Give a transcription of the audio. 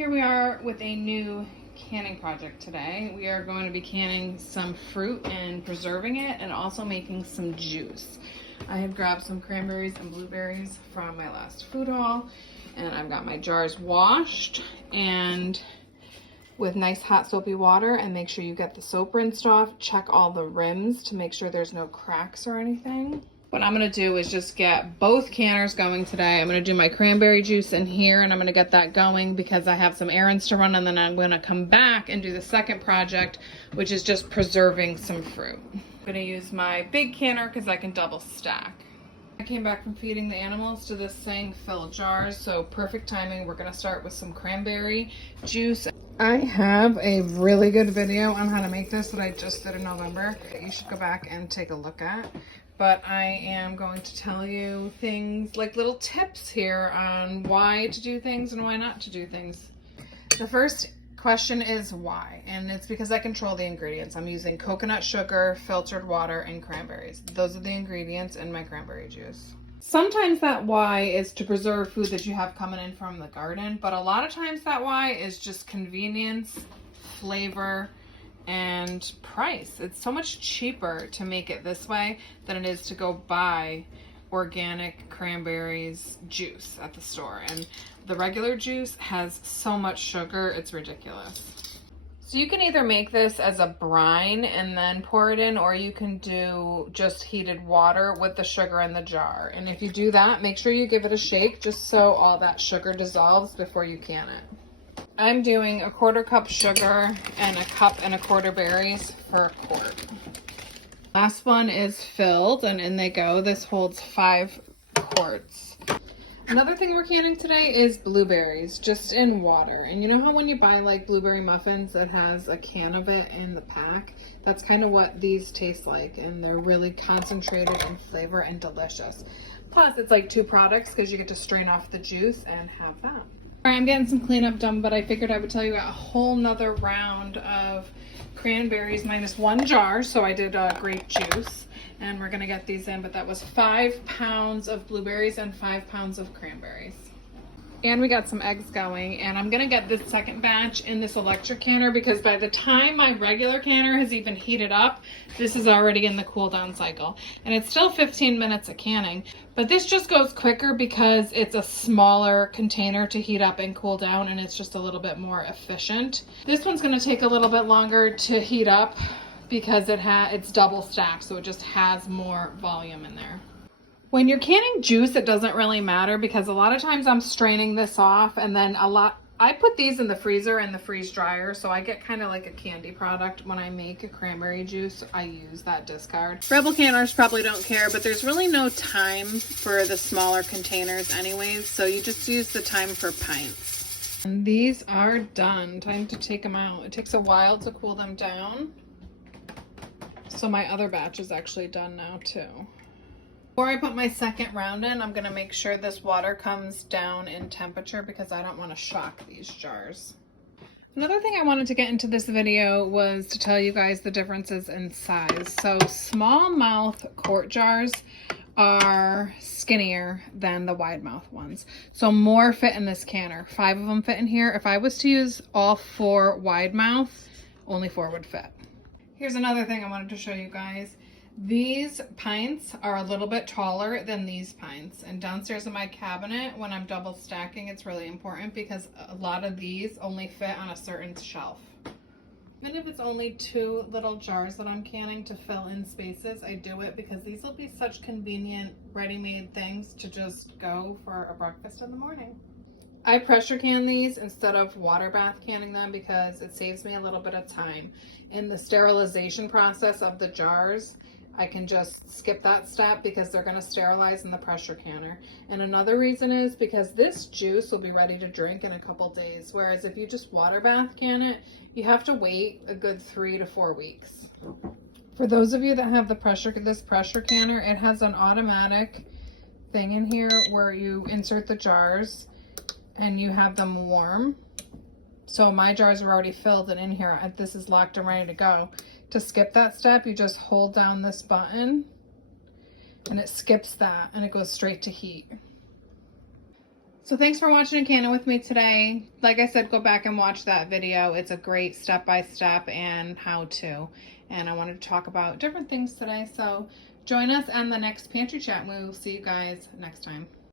Here we are with a new canning project today. We are going to be canning some fruit and preserving it and also making some juice. I have grabbed some cranberries and blueberries from my last food haul, and I've got my jars washed and with nice hot soapy water, and make sure you get the soap rinsed off. Check all the rims to make sure there's no cracks or anything. What I'm going to do is just get both canners going today. I'm going to do my cranberry juice in here, and I'm going to get that going because I have some errands to run, and then I'm going to come back and do the second project, which is just preserving some fruit. I'm going to use my big canner because I can double stack. I came back from feeding the animals to this thing fill jars, so perfect timing. We're going to start with some cranberry juice. I have a really good video on how to make this that I just did in November that you should go back and take a look at. But I am going to tell you things like little tips here on why to do things and why not to do things. The first question is why, and it's because I control the ingredients. I'm using coconut sugar, filtered water, and cranberries. Those are the ingredients in my cranberry juice. Sometimes that why is to preserve food that you have coming in from the garden, but a lot of times that why is just convenience, flavor, and price. It's so much cheaper to make it this way than it is to go buy organic cranberries juice at the store. And the regular juice has so much sugar, it's ridiculous. So you can either make this as a brine and then pour it in, or you can do just heated water with the sugar in the jar. And if you do that, make sure you give it a shake just so all that sugar dissolves before you can it. I'm doing 1/4 cup sugar and 1 1/4 cup berries for a quart. Last one is filled, and in they go. This holds 5 quarts. Another thing we're canning today is blueberries, just in water. And you know how when you buy like blueberry muffins, it has a can of it in the pack? That's kind of what these taste like, and they're really concentrated in flavor and delicious. Plus, it's like 2 products because you get to strain off the juice and have that. All right, I'm getting some cleanup done, but I figured I would tell you a whole nother round of cranberries minus 1 jar. So I did grape juice, and we're gonna get these in, but that was 5 pounds of blueberries and 5 pounds of cranberries. And we got some eggs going, and I'm gonna get this second batch in this electric canner because by the time my regular canner has even heated up, this is already in the cool down cycle. And it's still 15 minutes of canning, but this just goes quicker because it's a smaller container to heat up and cool down, and it's just a little bit more efficient. This one's gonna take a little bit longer to heat up because it's double stacked, so it just has more volume in there. When you're canning juice, it doesn't really matter because a lot of times I'm straining this off, and then I put these in the freezer and the freeze dryer, so I get kind of like a candy product when I make a cranberry juice. I use that discard. Rebel canners probably don't care, but there's really no time for the smaller containers anyways, so you just use the time for pints. And these are done. Time to take them out. It takes a while to cool them down. So my other batch is actually done now too. Before I put my second round in, I'm going to make sure this water comes down in temperature because I don't want to shock these jars. Another thing I wanted to get into this video was to tell you guys the differences in size. So small mouth quart jars are skinnier than the wide mouth ones. So more fit in this canner. 5 of them fit in here. If I was to use all 4 wide mouth, only 4 would fit. Here's another thing I wanted to show you guys. These pints are a little bit taller than these pints, and downstairs in my cabinet when I'm double stacking, it's really important because a lot of these only fit on a certain shelf. And if it's only 2 little jars that I'm canning to fill in spaces, I do it because these will be such convenient ready-made things to just go for a breakfast in the morning. I pressure can these instead of water bath canning them because it saves me a little bit of time. In the sterilization process of the jars, I can just skip that step because they're going to sterilize in the pressure canner. And another reason is because this juice will be ready to drink in a couple days, whereas if you just water bath can it, you have to wait a good 3 to 4 weeks. For those of you that have this pressure canner, it has an automatic thing in here where you insert the jars and you have them warm. So my jars are already filled and in here, this is locked and ready to go. To skip that step, you just hold down this button and it skips that and it goes straight to heat. So thanks for watching and canning with me today. Like I said, go back and watch that video. It's a great step-by-step and how-to. And I wanted to talk about different things today. So join us on the next pantry chat. We will see you guys next time.